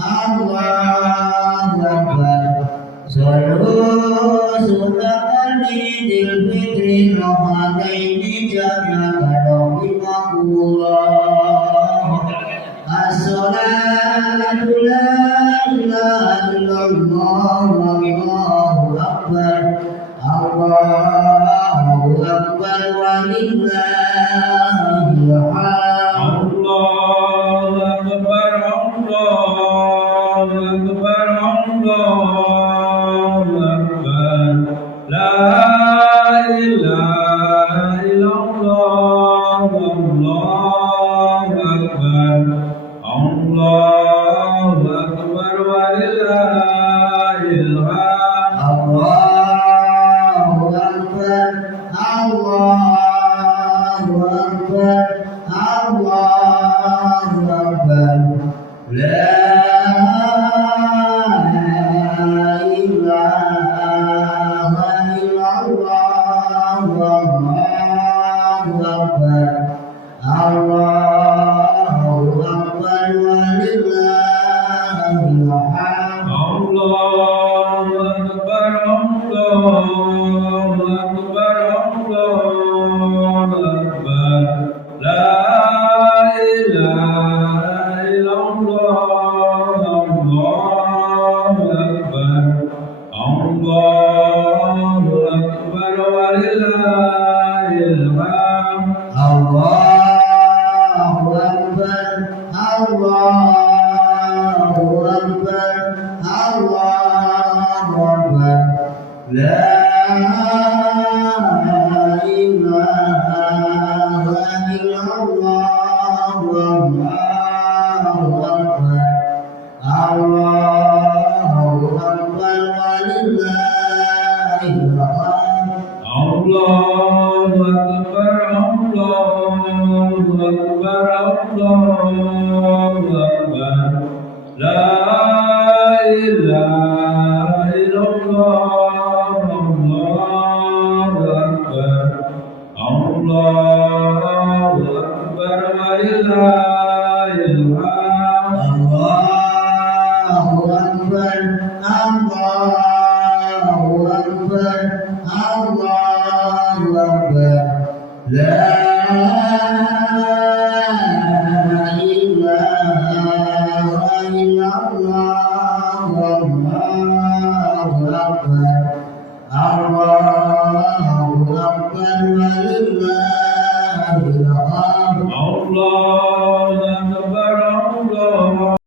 Allahu Akbar. Salat sunatan Idul Fitri Ramadan jami'an rahimahullah. As-salatu la ilaha illallah wallahu akbar. Allahu akbar walillahil hamd. Allahu akbar, Allahu akbar, Allahu akbar. La ilaha illallah, Allahu akbar. Allahu akbar walillahil hamd. Allahu akbar. Allahu akbar. Allahu akbar. La ilaha illallah. Allahu akbar. Allahu akbar walillahil hamd. Allahu akbar, Allahu akbar, Allahu akbar. La ilaha illallah, Allahu akbar. Allahu akbar walillahil hamd. Allahu akbar. Allahu akbar. Allahu akbar. La ilaha illallah. Allahu akbar. Allah